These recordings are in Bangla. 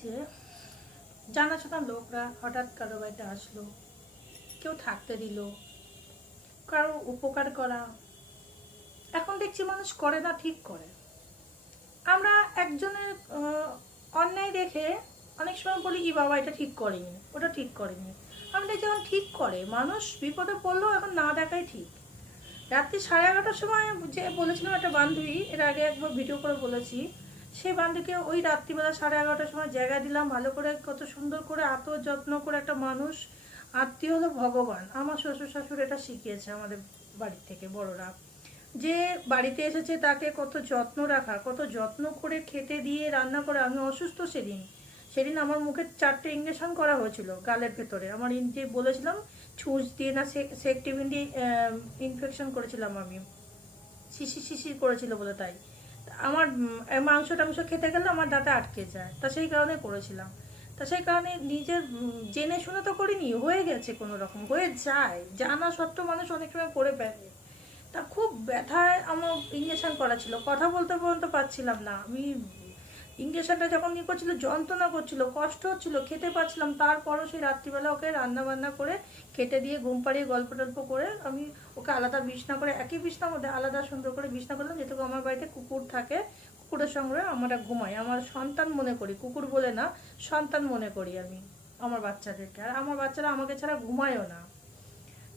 যে জানাশোনা লোকরা হঠাৎ কারো বাড়িতে আসলো, কেউ থাকতে দিল, কারো উপকার করা। এখন দেখছি মানুষ করে না, ঠিক করে। আমরা একজনের অন্যায় দেখে অনেক সময় বলি কি বাবা এটা ঠিক করেনি, ওটা ঠিক করেনি। আমরা যখন ঠিক করে মানুষ বিপদে পড়লেও এখন না দেখাই ঠিক। রাত্রি 11:30টার সময় যে বলেছিলাম একটা বান্ধবী, এর আগে একবার ভিডিও করে বলেছি, সেই বান্ধবীকে ওই রাত্রিবেলা 11:30টার সময় জায়গা দিলাম ভালো করে, কত সুন্দর করে এত যত্ন করে একটা মানুষ। আত্মীয় হলো ভগবান। আমার শ্বশুর শাশুড়ি এটা শিখিয়েছে আমাদের বাড়ি থেকে বড়রা, যে বাড়িতে এসেছে তাকে কত যত্ন রাখা, কত যত্ন করে খেতে দিয়ে রান্না করে। আমি অসুস্থ সেদিন সেদিন আমার মুখে 4টে ইঞ্জেকশন করা হয়েছিল গালের ভেতরে। আমার যে বলেছিলাম ছুঁচ দিয়ে না সেকটিভিন দিয়ে ইনফেকশন করেছিলাম আমি, শিশির শিশির করেছিল বলে। তাই আমার মাংস টাংস খেতে গেলে আমার দাঁতে আটকে যায়, তা সেই কারণে করেছিলাম। তা সেই কারণে নিজের জেনে শুনে তো করিনি, হয়ে গেছে, কোনো রকম হয়ে যায়, জানা সত্ত্বেও মানুষ অনেক সময় করে ফেলে। তা খুব ব্যথায় আমার ইঞ্জেকশন করা ছিল, কথা বলতে পর্যন্ত পারছিলাম না আমি। ইঞ্জেকশনটা যখন ইয়ে করছিল যন্ত্রণা করছিল, কষ্ট হচ্ছিল, খেতে পারছিলাম। তারপরও সেই রাত্রিবেলা ওকে রান্না বান্না করে খেতে দিয়ে ঘুম পাড়িয়ে গল্প টল্প করে আমি ওকে আলাদা বিছনা করে, একই বিছনার মধ্যে আলাদা সুন্দর করে বিছনা করলাম। যেটুকু আমার বাড়িতে কুকুর থাকে, কুকুরের সঙ্গে আমরা ঘুমাই। আমার সন্তান মনে করি, কুকুর বলে না, সন্তান মনে করি আমি আমার বাচ্চাদেরকে। আর আমার বাচ্চারা আমাকে ছাড়া ঘুমায়ও না,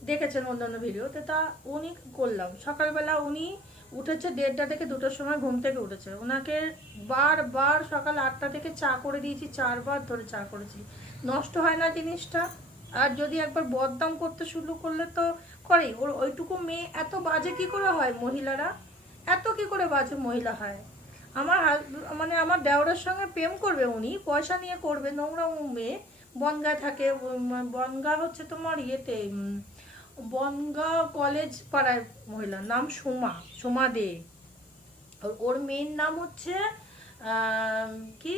দেখেছেন অন্যান্য ভিডিওতে। তা উনি করলাম সকালবেলা, উনি উঠেছে 1:30 থেকে 2টার সময় ঘুম থেকে উঠেছে। ওনাকে বারবার সকাল 8টা থেকে চা করে দিয়েছি, 4বার ধরে চা করেছি। নষ্ট হয় না জিনিসটা। আর যদি একবার বদনাম করতে শুরু করলে তো করেই। ওর ওইটুকু মেয়ে এত বাজে কি করে হয় মহিলারা, এত কি করে বাজে মহিলা হয়। আমার মানে আমার দেওরের সঙ্গে প্রেম করবে উনি, পয়সা নিয়ে করবে, নোংরা মেয়ে। বনগাঁ থাকে, বনগাঁ হচ্ছে তোমার ইয়েতে, বনগাঁ কলেজ পাড়ায় মহিলার নাম সোমা, সোমা দে। ওর মেয়ের নাম হচ্ছে কি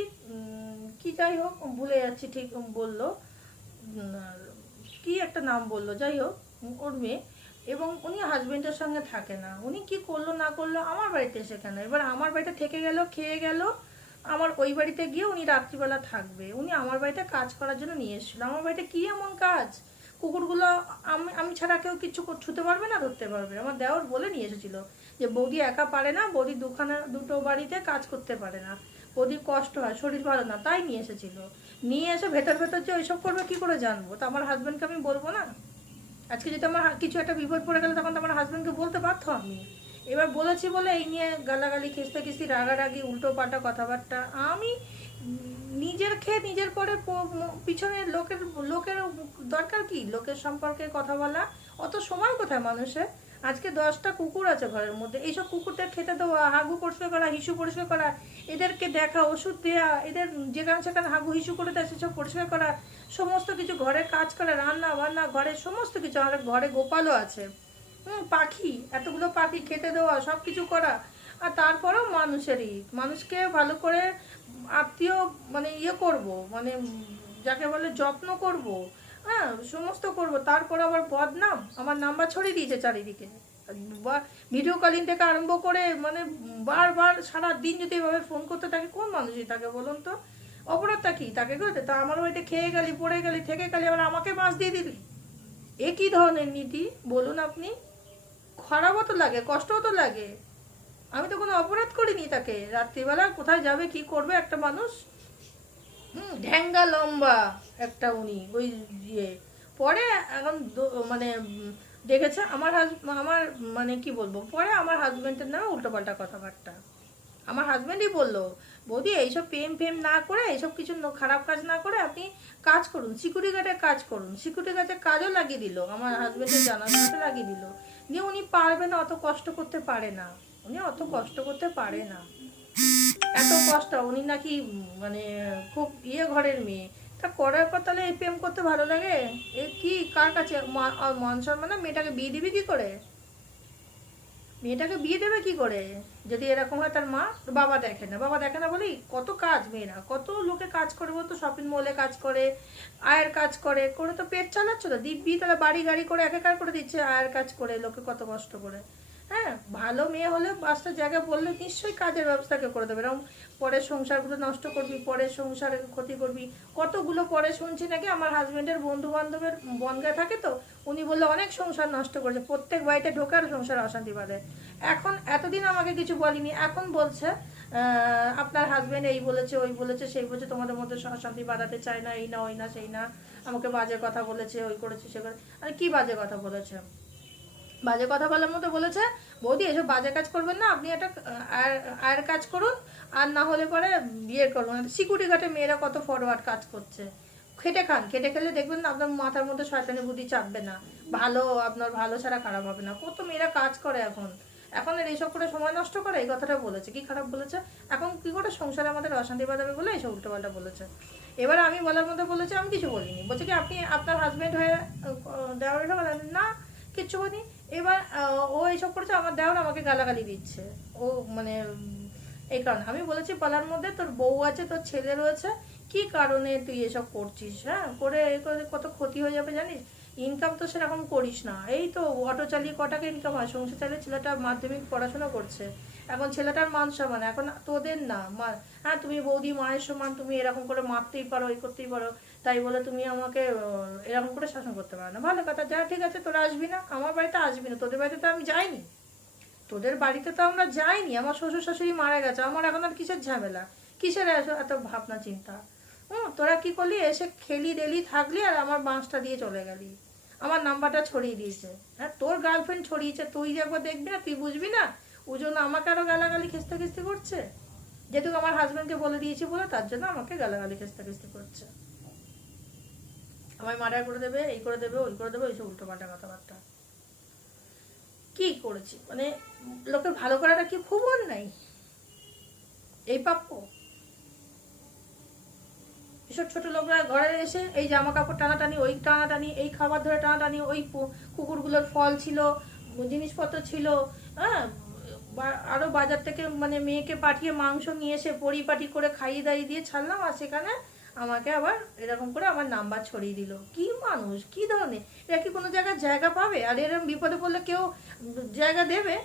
কি যাই হোক ভুলে যাচ্ছি, ঠিক বললো কি একটা নাম বললো, যাই হোক ওর মেয়ে। এবং উনি হাজবেন্ডের সঙ্গে থাকে না। উনি কি করলো না করলো আমার বাড়িতে এসে কেন, এবার আমার বাড়িতে থেকে গেল, খেয়ে গেল। আমার ওই বাড়িতে গিয়ে উনি রাত্রিবেলা থাকবে। উনি আমার বাড়িতে কাজ করার জন্য নিয়ে এসেছিল। আমার বাড়িতে কি এমন কাজ, কুকুরগুলো আমি আমি ছাড়া কেউ কিছু ছুতে পারবে না, ধরতে পারবে। আমার দেওর বলে নিয়ে এসেছিল যে বৌদি একা পারে না, বৌদি দুটো বাড়িতে কাজ করতে পারে না, বৌদির কষ্ট হয়, শরীর ভালো না, তাই নিয়ে এসেছিল। নিয়ে এসে ভেতর ভেতর যে ওইসব করবে কি করে জানবো? তো আমার হাজব্যান্ডকে আমি বলবো না? আজকে যদি আমার কিছু একটা বিপদ পড়ে গেলে তখন তো আমার হাজব্যান্ডকে বলতে পারতো আমি। এবার বলেছি বলে এই নিয়ে গালাগালি, খিস্তে খিস্তি, রাগারাগি, উল্টো পাল্টা কথাবার্তা। আমি নিজের খেয়ে নিজের পরে পিছনে লোকের লোকের দরকার কি? লোকের সম্পর্কে কথা বলা অত সময় কোথায় মানুষের? আজকে 10টা কুকুর আছে ঘরের মধ্যে, এইসব কুকুরদের খেতে দেওয়া, হাগু পরিষ্কার করা, হিসু পরিষ্কার করা, এদেরকে দেখা, ওষুধ দেওয়া, এদের যেখানে সেখানে হাগু হিসু করে দেয় সেসব পরিষ্কার করা, সমস্ত কিছু ঘরের কাজ করা, রান্না বান্না, ঘরের সমস্ত কিছু। আমার ঘরে গোপালও আছে, পাখি, এতগুলো পাখি খেতে দেওয়া, সব কিছু করা। আর তারপরেও মানুষকে ভালো করে আত্মীয় মানে ইয়ে করব, মানে যাকে বলে যত্ন করব, হ্যাঁ সমস্ত করব। তারপরে আবার বদনাম, আমার নাম্বার ছড়িয়ে দিয়েছে চারিদিকে। ভিডিও কলিং থেকে আরম্ভ করে মানে বারবার সারা দিন যদি এভাবে ফোন করতে থাকে, কোন মানুষই থাকে বলুন তো? অপরাধটা কি তাকে করতে? তা আমার বাড়িতে খেয়ে গেলি, পড়ে গেলি, থেকে গেলি, আবার আমাকে বাঁশ দিয়ে দিলি, এ কী ধরনের নীতি বলুন আপনি? খারাপও তো লাগে, কষ্টও তো লাগে। আমি তো কোনো অপরাধ করিনি তাকে। রাত্রিবেলা কোথায় যাবে, কি করবে একটা মানুষ? ঢ্যাঙ্গা লম্বা একটা উনি ওই ইয়ে। পরে এখন মানে দেখেছে আমার আমার মানে কি বলবো, পরে আমার হাজব্যান্ডের নামে উল্টোপাল্টা কথাবার্তা। আমার হাজব্যান্ডই বললো, বৌদি এইসব প্রেম ফেম না করে, এইসব কিছু খারাপ কাজ না করে আপনি কাজ করুন, সিকিউরিটি গার্ডের কাজ করুন। সিকিউরিটি গার্ডের কাজও লাগিয়ে দিল, আমার হাজব্যান্ডের জানাশোনাতে লাগিয়ে দিল। নিয়ে উনি পারবে না, অত কষ্ট করতে পারে না, উনি অত কষ্ট করতে পারে না। এত কষ্ট, উনি নাকি মানে খুব ঘরের মেয়ে। তা করার পর তাহলে এই প্রেম করতে ভালো লাগে? এ কি কার কাছে মান সম্মান? মেয়েটাকে বিয়ে দিবি কি করে? মেয়েটাকে বিয়ে দেবে কি করে যদি এরকম হয়? তার মা বাবা দেখে না, বাবা দেখে না বলেই কত কাজ, মেয়েরা কত লোকে কাজ করে বলতো, শপিং মলে কাজ করে, আয়ের কাজ করে করে তো পেট চালাচ্ছ। তো দিব্যি তাহলে বাড়ি গাড়ি করে একাকার করে দিচ্ছে আয়ের কাজ করে, লোকে কত কষ্ট করে। হ্যাঁ, ভালো মেয়ে হলে 5টা জায়গায় বললে নিশ্চয়ই কাজের ব্যবস্থা কেউ করে দেবে। এরকম পরের সংসারগুলো নষ্ট করবি, পরের সংসারে ক্ষতি করবি। কতগুলো পরে শুনছি নাকি আমার হাজব্যান্ডের বন্ধু বান্ধবের বনগায় থাকে, তো উনি বললে অনেক সংসার নষ্ট করেছে, প্রত্যেক বাড়িতে ঢোকার সংসার অশান্তি বাঁধে। এখন এতদিন আমাকে কিছু বলেনি, এখন বলছে আপনার হাজব্যান্ড এই বলেছে, ওই বলেছে, সেই বলেছে, তোমাদের মধ্যে অশান্তি বাঁধাতে চায় না, এই না, ওই না, সেই না, আমাকে বাজে কথা বলেছে, ওই করেছে, সে করে। আর কি বাজে কথা বলেছে? বাজে কথা বলার মতো বলেছে, বৌদি এসব বাজে কাজ করবেন না, আপনি একটা আয়ের কাজ করুন, আর না হলে পরে বিয়ে করবেন। সিকিউরিটি গার্ডে মেয়েরা কত ফরওয়ার্ড কাজ করছে, খেটে খান, খেটে খেলে দেখবেন না আপনার মাথার মধ্যে শয়তানি বুদ্ধি চাপবে না, ভালো আপনার ভালো ছাড়া খারাপ হবে না। কত মেয়েরা কাজ করে এখন, এখন আর এইসব করে সময় নষ্ট করে। এই কথাটা বলেছে, কি খারাপ বলেছে? এখন কি করে সংসারে আমাদের অশান্তি বাঁধাবে বলে এইসব উল্টোপাল্টা বলেছে। এবার আমি বলার মধ্যে বলেছে, আমি কিছু বলিনি। বলছে কি আপনি আপনার হাজব্যান্ড হয়ে দেওয়ার বলেন না, কিচ্ছু বলি। এবার ও এইসব করছে, আমার দেওয়ার আমাকে গালাগালি দিচ্ছে। ও মানে এই কারণে আমি বলেছি, বলার মধ্যে তোর বউ আছে, তোর ছেলে রয়েছে, কি কারণে তুই এসব করছিস? হ্যাঁ, করে কত ক্ষতি হয়ে যাবে জানিস? ইনকাম তো সেরকম করিস না, এই তো অটো চালিয়ে কটাকা ইনকাম হয়, সংসার চালিয়ে ছেলেটা মাধ্যমিক পড়াশোনা করছে, এখন ছেলেটার মান সমান, এখন তোদের না। হ্যাঁ, তুমি বৌদি মায়ের সমান, তুমি এরকম করে মারতেই পারো, এই করতেই পারো, তাই বলে তুমি আমাকে এরকম করে শাসন করতে পারো না। ভালো কথা, যা ঠিক আছে, তোরা আসবি না, আমার বাড়িতে আসবি না, তোদের বাড়িতে তো আমি যাইনি, তোদের বাড়িতে তো আমরা যাইনি, আমার শ্বশুর শাশুড়ি মারা গেছে, আমার এখন আর কিসের ঝামেলা, কিসের এত ভাবনা চিন্তা? তোরা কি করলি, এসে খেলি দেলি থাকলি আর আমার বাঁশটা দিয়ে চলে গেলি, আমার নাম্বারটা ছড়িয়ে দিয়েছে। হ্যাঁ, তোর গার্লফ্রেন্ড ছড়িয়েছে, তুই যে একবার দেখবি না, তুই বুঝবি না, ওই জন্য আমাকে আরো গালাগালি খেস্তা খেস্তি করছে। যেহেতু আমার হাজব্যান্ডকে বলে দিয়েছি বলে, তার জন্য আমাকে গালাগালি খেস্তা খেস্তি করছে, আমায় মার্ডার করে দেবে, এই করে দেবে, ওই করে দেবে, ওইসব উল্টো পাল্টা কথাবার্তা। কি করেছি মানে, লোকের ভালো করাটা কি খুব অন্যায়? এই প্রাপ্য? এসব ছোট লোকরা ঘরে এসে এই জামা কাপড় টানাটানি, ওই টানাটানি, এই খাবার ধরে টানাটানি, ওই কুকুরগুলোর ফল ছিল, জিনিসপত্র ছিল, হ্যাঁ, আরো বাজার থেকে মানে মেয়েকে পাঠিয়ে মাংস নিয়ে এসে পরিপাটি করে খাইয়ে দাইয়ে দিয়ে ছাড়লাম, আর সেখানে আমাকে আবার এরকম করে আমার নাম্বার ছড়িয়ে দিল। কি মানুষ, কি ধরনের এরা? কি কোনো জায়গায় জায়গা পাবে? আর এরকম বিপদে পড়লে কেউ জায়গা দেবে?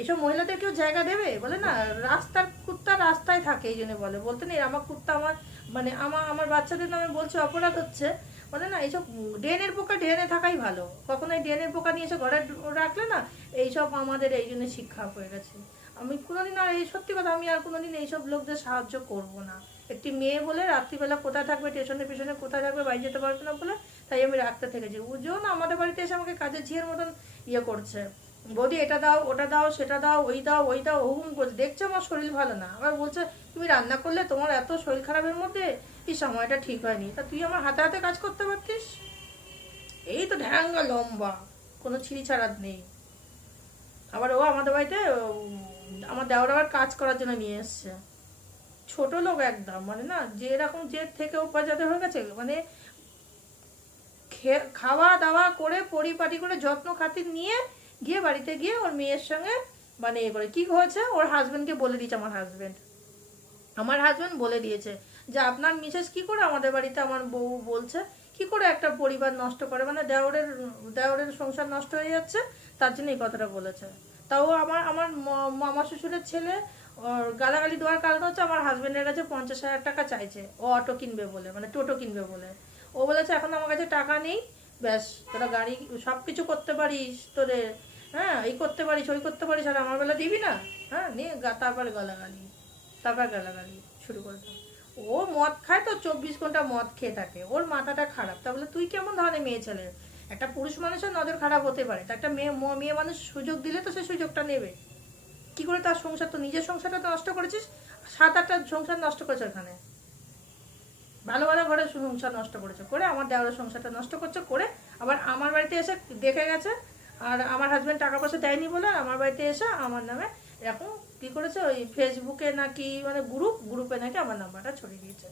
এসব মহিলাদের কেউ জায়গা দেবে? বলে না, রাস্তার কুত্তা রাস্তায় থাকে, এই জন্য বলে, বলতে নেই আমার কুত্তা আমার মানে আমার বাচ্চাদের নামে বলছে, অপরাধ হচ্ছে। বলে না, এইসব ড্রেনের পোকা ড্রেনে থাকাই ভালো, কখনো এই ড্রেনের পোকা নিয়ে এসে ঘরে রাখলে না, এইসব আমাদের এই জন্য শিক্ষা হয়ে গেছে। আমি কোনোদিন আর এই সত্যি কথা, আমি আর কোনোদিন এইসব লোকদের সাহায্য করব না। একটি মেয়ে বলে রাত্রিবেলা কোথায় থাকবে, স্টেশনের পিছনে কোথায় থাকবে, বাড়ি যেতে পারবে না বলে, তাই আমি রাখতে থেকেছি। ওজো না আমাদের বাড়িতে এসে আমাকে কাজের ঝিয়ের মতন ইয়ে করছে, বৌদি এটা দাও, ওটা দাও, সেটা দাও, ওই দাও, ওই দাও, হুম করছে। দেখছে আমার শরীর ভালো না, আবার বলছে তুমি রান্না করলে, তোমার এত শরীর খারাপের মধ্যে এই সময়টা ঠিক হয়নি, তা তুই আমার হাতে হাতে কাজ করতে পারতিস। এই তো ঢ্যাঙ্গা লম্বা, কোনো ছিঁড়ি ছাড়াত নেই। আবার ও আমাদের বাড়িতে আমার দেওয়ার আবার কাজ করার জন্য নিয়ে এসছে। ছোট লোক একদম, মানে না, যে এরকম যে থেকে উপাজাতে হয়ে গেছে, মানে খাওয়া দাওয়া করে পরিপাটি করে যত্ন খাতির নিয়ে গিয়ে বাড়িতে গিয়ে ওর মেয়ের সঙ্গে মানে এ করে কি হয়েছে, ওর হাজবেন্ডকে বলে দিয়েছে। আমার হাজবেন্ড বলে দিয়েছে যে আপনার মিসেস কি করে আমাদের বাড়িতে, আমার বউ বলছে কি করে একটা পরিবার নষ্ট করে, মানে দেওরের সংসার নষ্ট হয়ে যাচ্ছে, তার জন্য এই কথাটা বলেছে। তাও আমার আমার মামা শ্বশুরের ছেলে ওর গালাগালি দেওয়ার কারণ হচ্ছে আমার হাজবেন্ডের কাছে 50,000 টাকা চাইছে, ও অটো কিনবে বলে, মানে টোটো কিনবে বলে। ও বলেছে এখন আমার কাছে টাকা নেই, ব্যাস তোরা গাড়ি সব কিছু করতে পারিস, তোদের হ্যাঁ এই করতে পারিস, ওই করতে পারিস, আর আমার বেলা দিবি না। হ্যাঁ, নিয়ে তারপরে গালাগালি শুরু করে দাও। ও মদ খায় তো, 24 ঘন্টা মদ খেয়ে থাকে, ওর মাথাটা খারাপ। তা বলে তুই কেমন ধরনের মেয়ে ছেলে? একটা পুরুষ মানুষের নজর খারাপ হতে পারে, তা একটা মেয়ে মানুষ সুযোগ দিলে তো সে সুযোগটা নেবে। কি করে তার সংসার, তো নিজের সংসারটা তো নষ্ট করেছিস, 7-8টা সংসার নষ্ট করেছে ওখানে, ভালো ভালো ঘরে সংসার নষ্ট করেছে, করে আমার দেওয়ার সংসারটা নষ্ট করছে, করে আবার আমার বাড়িতে এসে দেখে গেছে, আর আমার হাজব্যান্ড টাকা পয়সা দেয়নি বলে আমার বাড়িতে এসে আমার নামে এরকম কি করেছে, ওই ফেসবুকে নাকি মানে গ্রুপে নাকি আমার নাম্বারটা ছড়িয়ে দিয়েছে,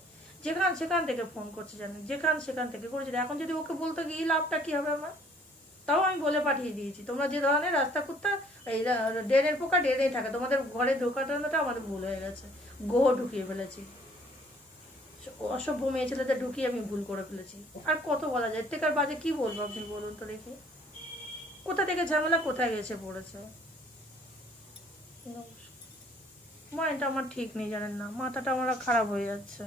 সেখান থেকে ফোন করছে, জানেন, সেখান থেকে করেছে। এখন যদি ওকে বলতে গিয়ে লাভটা কি হবে আমার? তাও আমি বলে পাঠিয়ে দিয়েছি, তোমরা যে ধরনের রাস্তা কুত্তা, এই ড্রেনের পোকা ড্রেনেই থাকে, তোমাদের ঘরে ঢোকাটানোটা আমাদের ভুল হয়ে গেছে, ঢুকিয়ে ফেলেছি, অসভ্য মেয়ে ছেলেদের ঢুকিয়ে আমি ভুল করে ফেলেছি। আর কত বলা যায়, থেকে আর বাজে কি বলবো আপনি বলুন তো দেখি? কোথা থেকে ঝামেলা কোথায় গেছে পড়েছে। মাইন্ডটা আমার ঠিক নেই, জানেন না, মাথাটা আমার খারাপ হয়ে যাচ্ছে।